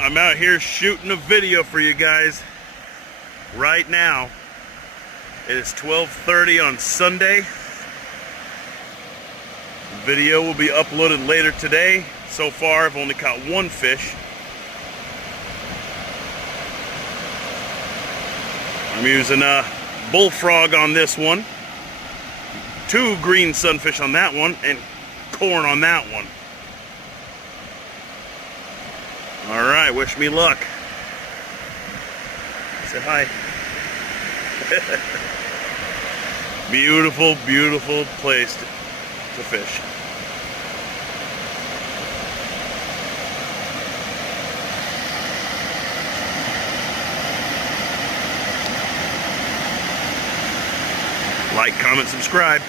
I'm out here shooting a video for you guys right now. It is 12:30 on Sunday. The video will be uploaded later today. So far, I've only caught one fish. I'm using a bullfrog on this one, 2 green sunfish on that one, and corn on that one. All right, wish me luck. Say hi. Beautiful, beautiful place to fish. Like, comment, subscribe.